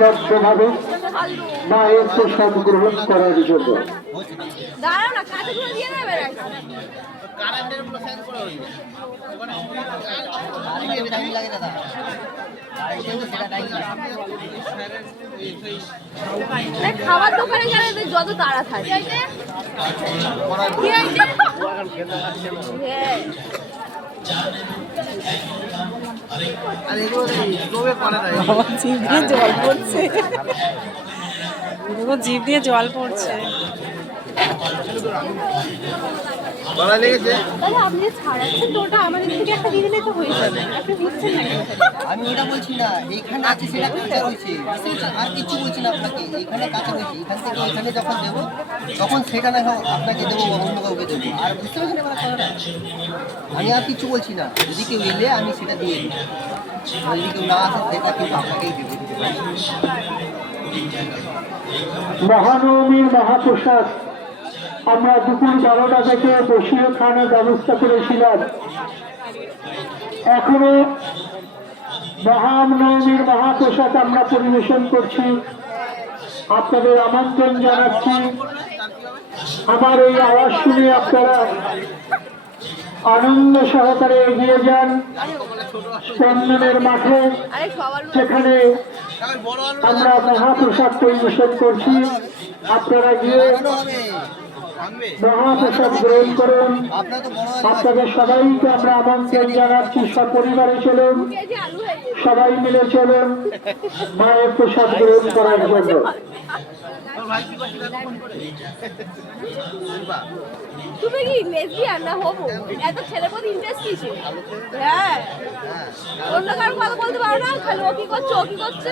দলবদ্ধভাবে মায়ের প্রসাদ গ্রহণ করার জন্য। খাবার দোকানে গেলে যত তাড়া থাকে জল পড়ছে, জিভ দিয়ে জল পড়ছে। আপনি ছাড়াচ্ছেন তো ওটা আমাদের থেকে একটা দিয়ে দিলে তো হয়ে যাবে। আপনি বুঝছেন না? আমি ওটা বলছি না, এখানে আছে সেটা কাঁচা রয়েছে, আর কিছু বলছি না আপনাকে। এখানে কাঁচা রয়েছে, এখান থেকে ওইখানে যখন দেবো তখন সেটা না হোক আপনাকে দেবো বা অন্য কাউকে দেবো। আর বুঝতে পারছেন এবার কথাটা? আমি আর কিছু বলছি না, যদি কেউ এলে আমি সেটা দিয়ে দিই, যদি কেউ না আসে সেটা কিন্তু আপনাকেই দেবো। মহানবমীর মহাপ্রসাদ আমরা দুপুর 12টা থেকে বসিয়ে খাওয়ানোর ব্যবস্থা করেছিলাম। এখনো মহানবমীর মহাপ্রসাদ আমরা পরিবেশন করছি। আপনাদের আমন্ত্রণ জানাচ্ছি। আমার এই আওয়াজ শুনে আপনারা আনন্দ সহকারে এগিয়ে যান স্পন্দনের মাঠে, সেখানে আমরা মহাপ্রসাদ পরিবেশন করছি। আপনারা গিয়ে মহাপ্রসাদ গ্রহণ করুন। আপনাদের সবাইকে আমরা আমন্ত্রণ জানাচ্ছি, সপরিবারে চলুন, সবাই মিলে চলুন মায়ের প্রসাদ গ্রহণ করার জন্য। তুমি কি লেসবিয়ান না হবো? এত ছেলের প্রতি ইন্টারেস্ট কি ছিল? হ্যাঁ, অন্য কারো কথা বলতে পারো না? খালি ও কি করছে, ও কি করছে?